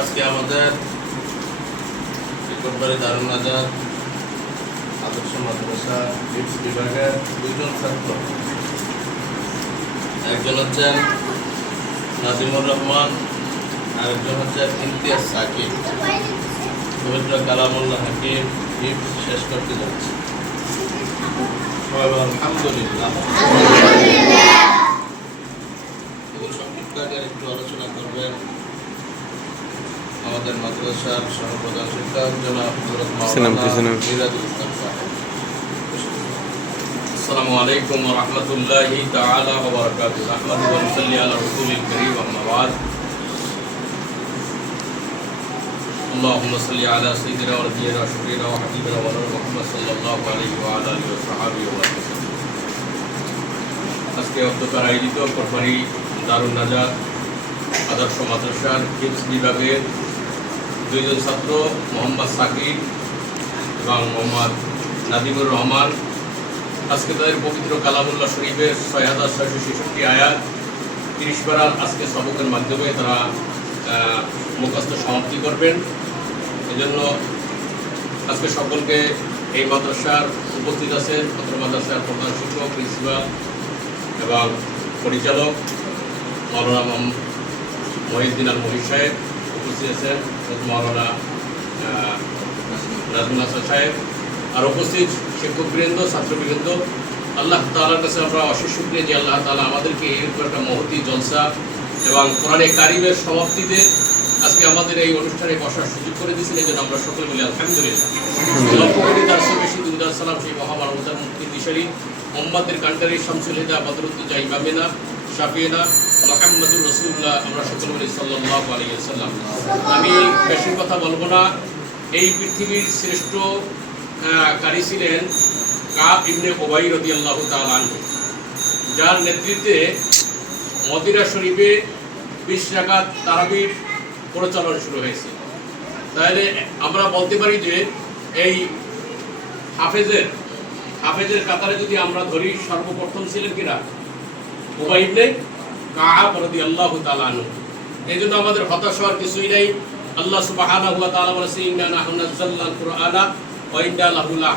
আজকে আমাদের কোটবাড়ি দারুণ আজাদ আদর্শ মাদ্রাসা হিপস বিভাগের দুইজন ছাত্র। একজন হচ্ছেন নাজিমুর রহমান আর একজন হচ্ছেন ইমতিয়াজ সাকিব। পবিত্র কালামুল্লাহ হাকিম হিপস শেষ করতে যাচ্ছে। আলহামদুলিল্লাহ। এবং সংক্ষিপ্ত একটু আলোচনা করবেন। মিরাজুল ইসলাম সাহেব আসসালামু আলাইকুম ওয়া রাহমাতুল্লাহি তাআলা ওয়া বারাকাতুহু আহমাদু ওয়া নুসাল্লি আলা রাসূলিল কারীম আম্মা বা'দ اللهم صل على سيدنا ونبينا وشفينا وحبيبنا ونور محمد صلى الله عليه وعلى اله وصحبه وسلم আজকে অধ্যকার আয়োজিত কোরবানি দারুন নাজাত আদর্শ মাদ্রাসার হিপস বিভাগের দুইজন ছাত্র, মোহাম্মদ সাকিব এবং মোহাম্মদ নাদিমুর রহমান। আজকে তাদের পবিত্র কালামুল্লাহ শরীফের ছয় হাজার ছয়শো ছেষট্টি আয়াত, তিরিশ পারার আজকে সবকের মাধ্যমে তারা মুখস্থ সমাপ্তি করবেন। এজন্য আজকে সকলকে এই মাদ্রাসার উপস্থিত আছেন পত্র মাদ্রাসার প্রধান শিক্ষক, প্রিন্সিপাল এবং পরিচালক মৌলানা মহিউদ্দিন আল মহিদ সাহেব উপস্থিত আছেন। মৌলানা নাজমুল হাসান সাহেব, আর উপস্থিত শিক্ষকবৃন্দ, ছাত্রবৃন্দ, আল্লাহ তালার কাছে আমরা অশেষ শুক্রিয়া যে আল্লাহ তালা আমাদেরকে এরকম একটা মহতি জলসা এবং কোরআনে কারিমের সমাপ্তিতে আজকে আমাদের এই অনুষ্ঠানে বসার সুযোগ করে দিয়েছেন। এই জন্য আমরা সকলে মিলে আলহামদুলিল্লাহ। লক্ষ সালাম সেই মহামানবতার মুক্তি দিশারি, মোহাম্মদের কান্টারি শামসুল হিদা, বদরুদ্দুজা ইমামিনা শাফিনা মোহাম্মদুর রসুল্লাহ আমরা সকল বলি সাল্লাহ আলিয়াল্লাম আমি বেশি কথা বলব না। এই পৃথিবীর শ্রেষ্ঠ কারি ছিলেন কাব ইবনে ওবাই রদি আল্লাহ যার নেতৃত্বে মদিরা শরীফে বিশ রাকাত তারাবির প্রচলন শুরু হয়েছে। তাহলে আমরা বলতে পারি যে এই হাফেজের হাফেজের কাতারে যদি আমরা ধরি, সর্বপ্রথম ছিলেন কিনা উবাই ইবনে কাব রাদিয়াল্লাহু তাআলা আনহু। এই জন্য আমাদের হতাশ হওয়ার কিছুই নাই। আল্লাহ সুবহানাহু ওয়া তাআলা বলেছে, ইন্না নাহনু নাযালনাল কুরআনা ওয়া ইন্না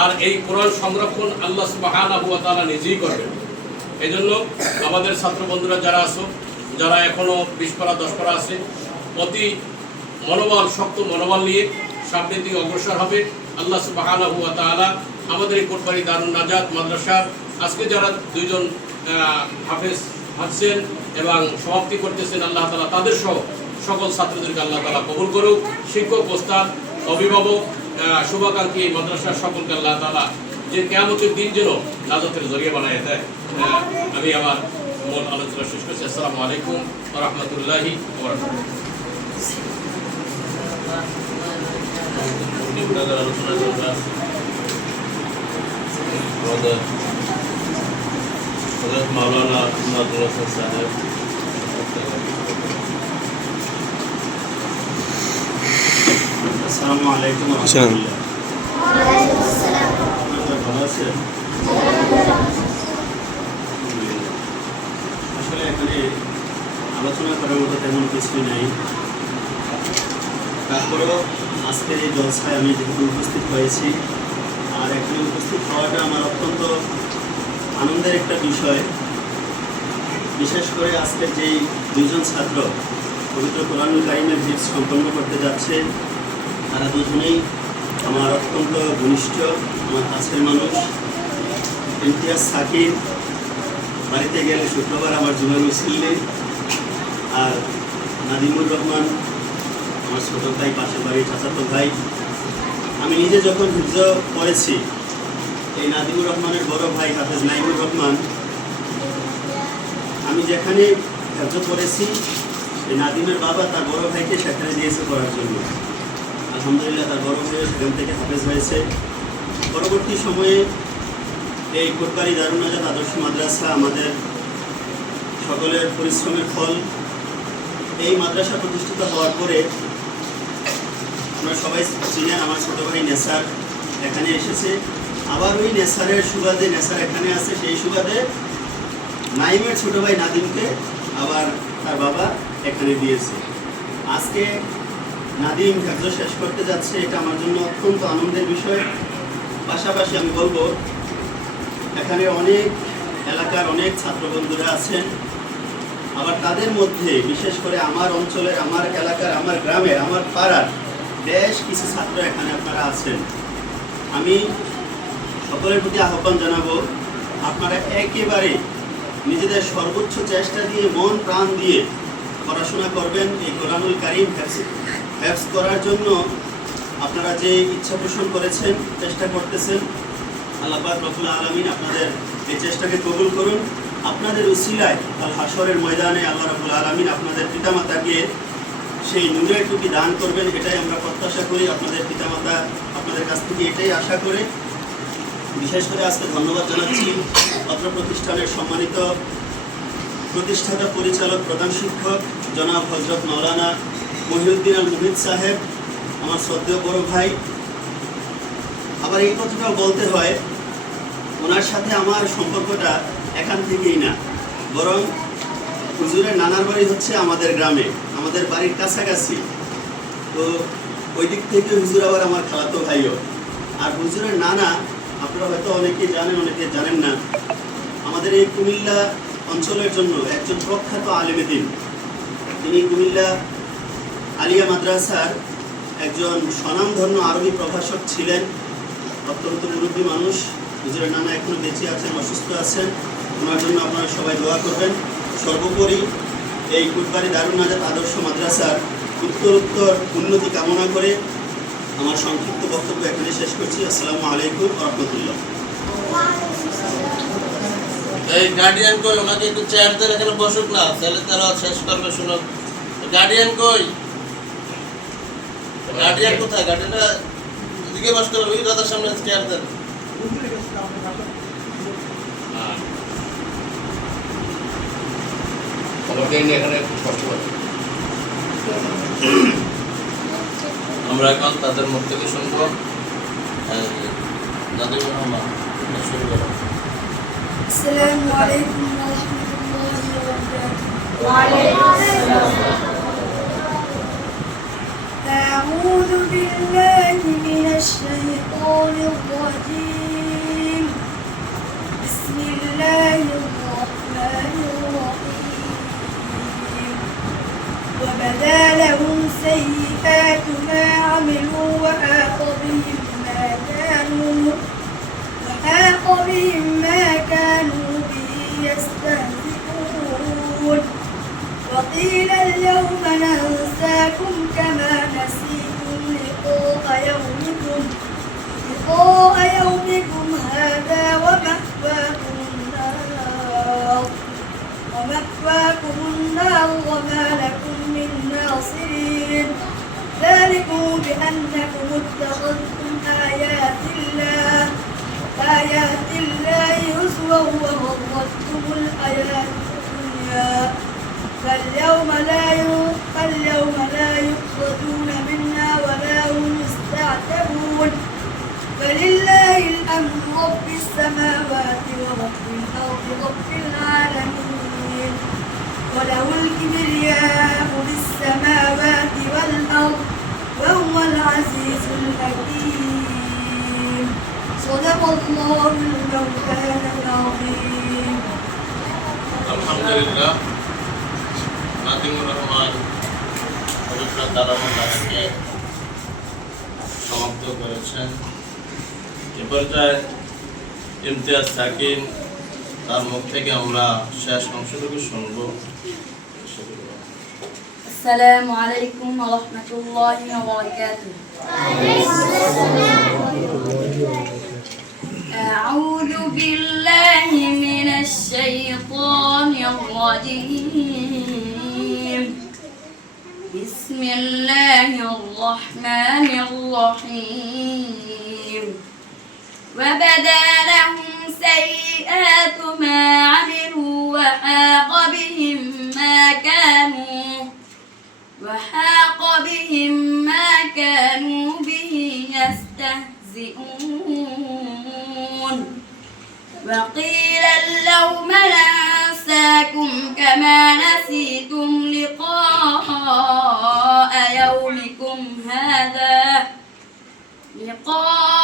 আর এই কোরআন সংরক্ষণ আল্লাহ সুবহানাহু ওয়া তাআলা নিজেই করবেন। এই জন্য আমাদের ছাত্র বন্ধুরা যারা আছো, যারা এখনও বিশ পারা, দশ পারা আছে, অতি মনোবল, শক্ত মনোবল নিয়ে সামনের দিকে অগ্রসর হবে। আল্লাহ সুবহানাহু ওয়া তাআলা আমাদের এই কোটবাড়ি দারুণ নাজাত মাদ্রাসার, আজকে যারা দুইজন হাফেজ হাঁটছেন এবং সমাপ্তি করতেছেন আল্লাহ তালা তাদের সহ সকল ছাত্রদেরকে আল্লাহ তালা কবুল করুক, শিক্ষক, ওস্তাদ, অভিভাবক শুভাকাঙ্ক্ষী, মাদ্রাসার সকলকে আল্লাহ তালা যে কেয়ামতের দিন যেন নাজতের জরিয়া বানায় দেয়। আমি আমার মূল আলোচনা শেষ করছি। আসসালামু আলাইকুম রাহমাতুল্লাহি আলোচনা হজরত মাওলানা হাসান সাহেব আসসালামু আলাইকুম। রাহমাতুল্লাহ। ভালো আছেন? আসলে এখানে আলোচনা করার মতো তেমন কিছুই নাই তারপরেও আজকের এই জলসায় আমি যেহেতু উপস্থিত হয়েছি আর এখানে উপস্থিত হওয়াটা আমার অত্যন্ত আনন্দের একটা বিষয়। বিশেষ করে আজকের যেই দুজন ছাত্র পবিত্র কোরআনুল কারিমের হিফ সম্পন্ন করতে যাচ্ছে, তারা দুজনেই আমার অত্যন্ত ঘনিষ্ঠ, আমার কাছের মানুষ। ইমতিয়াজ সাকিব, বাড়িতে গেলে শুক্রবার আমার জুমার মিছিল আর নাদিমুর রহমান, আমার ছোট ভাই, পাশের বাড়ির চাচাতো ভাই। আমি নিজে যখন হিফজ পড়েছি এই নাদিমুর রহমানের বড় ভাই হাফেজ নাইমুর রহমান। আমি যেখানে হিফজ করেছি, এই নাদিমের বাবা তার বড় ভাইকে সেখানে দিয়েছে পড়ার জন্য। আলহামদুলিল্লাহ তার বড় ভাইও সেখান থেকে হাফেজ হয়েছে। পরবর্তী সময়ে এই কোটবাড়ি দারুণ আজাদ আদর্শ মাদ্রাসা আমাদের সকলের পরিশ্রমের ফল। এই মাদ্রাসা প্রতিষ্ঠিত হওয়ার পরে আমরা সবাই চিনেন, আমার ছোট ভাই নেসার এখানে এসেছে। আবার ওই নেসারের সুবাদে, নেসার এখানে আছে, সেই সুবাদে নাইমের ছোট ভাই নাদিমকে আবার তার বাবা এখানে দিয়েছে। আজকে নাদিম কার্য শেষ করতে যাচ্ছে, এটা আমার জন্য অত্যন্ত আনন্দের বিষয়। পাশাপাশি আমি বলব, এখানে অনেক এলাকার অনেক ছাত্র বন্ধুরা আছেন। আবার তাদের মধ্যে, বিশেষ করে আমার অঞ্চলের, আমার এলাকার, আমার গ্রামের, আমার পাড়ার বেশ কিছু ছাত্র এখানে আপনারা আছেন। আমি সকলের প্রতি আহ্বান জানাব, আপনারা একেবারে নিজেদের সর্বোচ্চ চেষ্টা দিয়ে মন প্রাণ দিয়ে পড়াশোনা করবেন এই কোরআনুল কারিম হ্যাপস করার জন্য আপনারা যে ইচ্ছা পোষণ করেছেন, চেষ্টা করতেছেন, আল্লাহ রফুল আলমিন আপনাদের এই চেষ্টাকে কবুল করুন। আপনাদের উসিলায় আল হাসরের ময়দানে আল্লাহ রব্বুল আলমিন আপনাদের পিতামাতাকে সেই নূরের টুপি দান করবেন, এটাই আমরা প্রত্যাশা করি। আপনাদের পিতামাতা আপনাদের কাছ থেকে এটাই আশা করে বিশেষ করে আজকে ধন্যবাদ জানাচ্ছি অত্র প্রতিষ্ঠানের সম্মানিত প্রতিষ্ঠাতা পরিচালক প্রধান শিক্ষক জনাব হজরত মৌলানা মহিউদ্দিন আল মুহিদ সাহেব, আমার শ্রদ্ধেয় বড় ভাই। আবার এই কথাটাও বলতে হয়, ওনার সাথে আমার সম্পর্কটা এখান থেকেই না, বরং হুজুরের নানার বাড়ি হচ্ছে আমাদের গ্রামে, আমাদের বাড়ির কাছাকাছি। তো ওই দিক থেকে হুজুর আবার আমার খালাতো ভাইও। আর হুজুরের নানা আপনারা হয়তো অনেকে জানেন অনেকে জানেন না। আমাদের এই কুমিল্লা অঞ্চলের জন্য একজন প্রখ্যাত আলেমেদিন তিনি কুমিল্লা আলিয়া মাদ্রাসার একজন স্বনামধন্য আরবি প্রভাষক ছিলেন। অত্যন্ত মুরব্বী মানুষ হুজুরের নানা এখনও বেঁচে আছেন, অসুস্থ আছেন। ওনার জন্য আপনারা সবাই দোয়া করবেন। সর্বোপরি এই কুটবাড়ি দারুণ নাজাত আদর্শ মাদ্রাসার উত্তর উত্তর উন্নতি কামনা করে আমার সংক্ষিপ্ত বক্তব্য এখানে শেষ করছি। আসসালামু আলাইকুম রহমতুল্লাহ। এই গার্ডিয়ান কই? ওনাকে একটু চেয়ার দিয়ে এখানে বসুক না। ছেলে তারা শেষ করবে শুনো গার্ডিয়ান কই? গার্ডিয়ান কোথায়? গার্ডিয়ানটা এদিকে বসতে হবে ওই দাদার সামনে চেয়ার দেন। আমাকে এখানে একটু কষ্ট করে আমরা এখন তাদের মুখ থেকে শুনবো দাদু রহমান শুরু করো السلام عليكم ورحمة الله وبركاته وعليكم السلام أعوذ بالله من الشيطان الرجيم بسم الله الرحمن الرحيم وبدا لهم سيئات ما بهم ما كانوا به يستهزئون وقيل اليوم ننساكم كما نسيتم لقاء يومكم لقاء يومكم هذا ومأواكم النار ومأواكم النار وما لكم من ناصرين ذلكم بأنكم اتخذتم آيات الله آيات هزوا وغرتكم الحياة الدنيا. فاليوم لا فاليوم لا يخرجون منا ولا هم يستعتبون. فلله পর্যায়ে ইমতিয়াজ সাকিন তার মুখ থেকে আমরা শেষ অংশটুকু শুনব السلام عليكم ورحمة الله وبركاته أعوذ بالله من الشيطان الرجيم بسم الله الرحمن الرحيم وبدا لهم سيئات ما عملوا وحاق بهم ما كانوا وحاق بهم ما كانوا به يستهزئون. وقيل اللوم ننساكم كما نسيتم لقاء يومكم هذا لقاء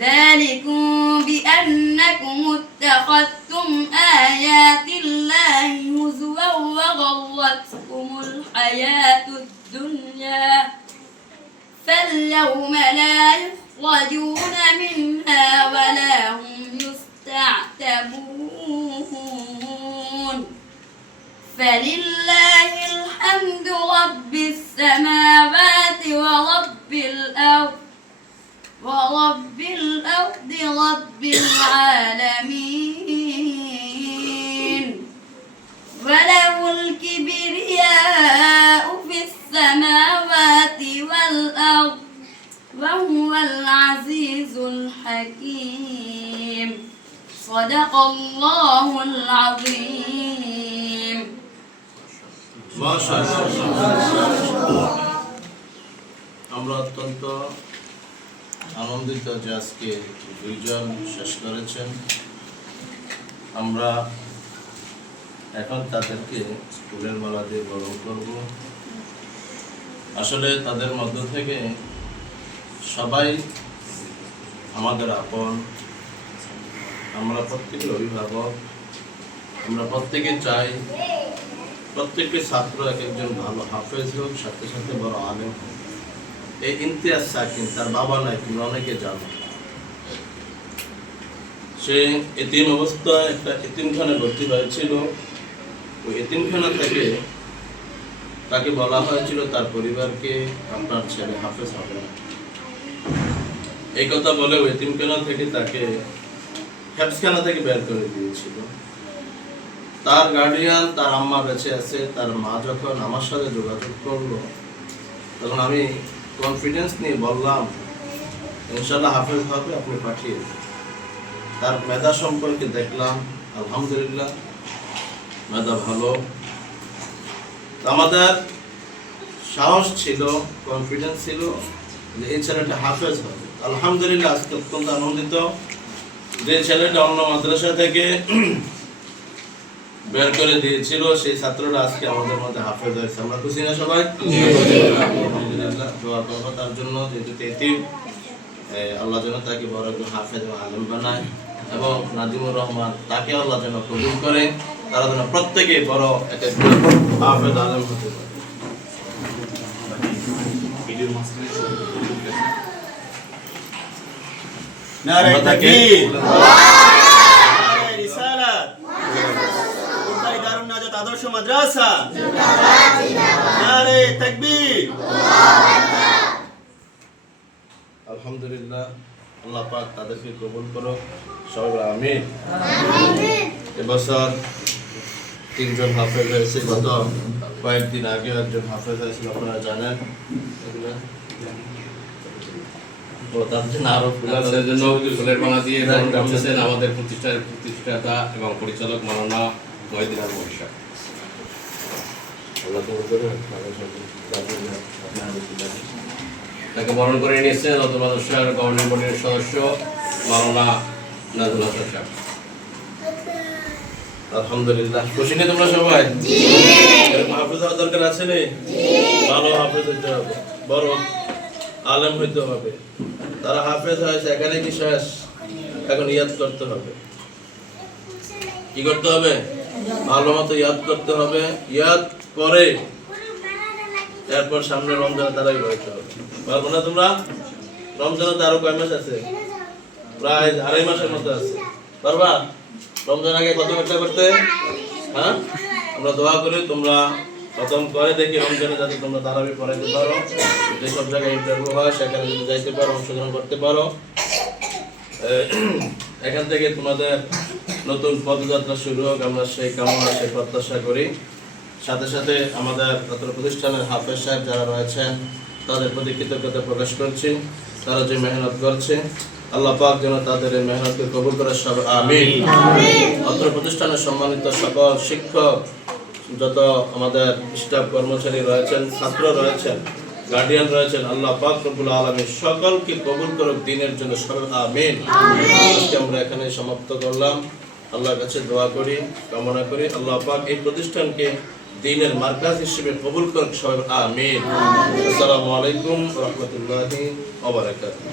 ذلكم بأنكم اتخذتم آيات الله هزوا وغرتكم الحياة الدنيا. فاليوم لا يخرجون منها العزيز الحكيم صدق الله العظيم মাশাআল্লাহ। আমরা অত্যন্ত আনন্দিত যে আজকে দুইজন শেষ করেছেন আমরা এখন তাদেরকে স্কুলের মালা দিয়ে বরণ করব আসলে তাদের মধ্য থেকে সবাই আমাদের আপন। আমরা প্রত্যেকের অভিভাবক। আমরা প্রত্যেকে চাই প্রত্যেকটি ছাত্র এক একজন ভালো হাফেজ হোক, সাথে সাথে বড় আলেম হোক। এই ইমতিয়াজ সাকিন, তার বাবা নাই, তুমি অনেকে জানো। সে এতিম অবস্থায় একটা এতিমখানে ভর্তি হয়েছিল। ওই এতিমখানা থেকে তাকে বলা হয়েছিল, তার পরিবারকে আপনার ছেলে হাফেজ হবে না। এই কথা বলে এতিমখানা থেকে তাকে হেফসখানা থেকে বের করে দিয়েছিল। তার গার্ডিয়ান তার আম্মা বেঁচে আছে, তার মা যখন আমার সাথে যোগাযোগ করল, তখন আমি কনফিডেন্স নিয়ে বললাম ইনশাল্লাহ হাফেজ হবে আপনি পাঠিয়ে। তার মেধা সম্পর্কে দেখলাম, আলহামদুলিল্লাহ, মেধা ভালো। আমাদের সাহস ছিল কনফিডেন্স ছিল যে এই ছেলেটা হাফেজ হবে। আলহামদুলিল্লাহ আজকে অত্যন্ত আনন্দিত। যে ছেলেটা অন্য মাদ্রাসা থেকে বের করে দিয়েছিল সেই ছাত্ররা আজকে আমাদের মধ্যে হাফেজ হয়েছে। আমরা খুশি না সবাই? আলহামদুলিল্লাহ দোয়া করব তার জন্য যেহেতু তেতিম আল্লাহ যেন তাকে বড় একজন হাফেজ এবং আলেম বানায় এবং নাজিমুর রহমান তাকে আল্লাহ যেন কবুল করে তারা যেন প্রত্যেকে বড় একটা হাফেজ আলেম হতে পারে। নারে আমরা তাকে- তাকবীর নারে রিসালাত কোটবাড়ি দারুণ নাজাত আদর্শ মাদ্রাসা নারে তাকবীর আলহামদুলিল্লাহ আল্লাহ পাক তাদেরকে কবুল করো সবাই আমিন। এবছর তিনজন হাফেজ হয়েছে। গত কয়েকদিন আগে একজন হাফেজ হয়েছিল আপনারা জানেন। তার জন্য আরও তাদের জন্য ফুলের মালা দিয়ে করতেছেন আমাদের প্রতিষ্ঠার প্রতিষ্ঠাতা এবং পরিচালক মাননা মহিদিন জানেন। তাকে বরণ করে নিয়েছেন নতুন মাদ্রাসার গভর্নিং বোর্ডের সদস্য মাওলানা নাজুল হাসান সাহেব। আলহামদুলিল্লাহ। খুশি নেই তোমরা সবাই? হাফেজ হওয়ার দরকার আছে নি? ভালো হাফেজ হইতে হবে। বড় আলেম হইতে হবে। তারা হাফেজ হয়েছে, এখানে কি শেষ? এখন ইয়াদ করতে হবে। কি করতে হবে? ভালো মতো ইয়াদ করতে হবে। ইয়াদ করে এরপর সামনে রমজানে তারাই রয়েছে পারব না তোমরা? রমজানে তো আরও কয় মাস আছে? প্রায় আড়াই মাসের মতো আছে। পারবা? রমজান আগে কত একটা করতে? হ্যাঁ? আমরা দোয়া করি, তোমরা প্রথম করে দেখি রমজানে যাতে তোমরা তারাবি পড়াইতে পারো যে সব জায়গায় ইন্টারভিউ হয় সেখানে যদি যাইতে পারো অংশগ্রহণ করতে পারো। এখান থেকে তোমাদের নতুন পদযাত্রা শুরু হোক আমরা সেই কামনা সেই প্রত্যাশা করি। সাথে সাথে আমাদের ছাত্র প্রতিষ্ঠানের হাফেজ সাহেব যারা রয়েছেন তাদের প্রতি কৃতজ্ঞতা প্রকাশ করছি। তারা যে মেহনত করছে আল্লাহ পাক যেন তাদের এই মেহনতকে কবুল করে সব আমিন। অত্র প্রতিষ্ঠানের সম্মানিত সকল শিক্ষক যত আমাদের স্টাফ কর্মচারী রয়েছেন ছাত্র রয়েছেন গার্ডিয়ান রয়েছেন আল্লাহ পাক রব্বুল আলামিন সকলকে কবুল করুক দিনের জন্য আমিন। আজকে আমরা এখানে সমাপ্ত করলাম। আল্লাহর কাছে দোয়া করি কামনা করি আল্লাহ পাক এই প্রতিষ্ঠানকে দিনের মার্কাজ হিসেবে কবুল করুন সবাই আমিন। আসসালামু আলাইকুম রহমতুল্লাহি ওয়া বারাকাতুহু।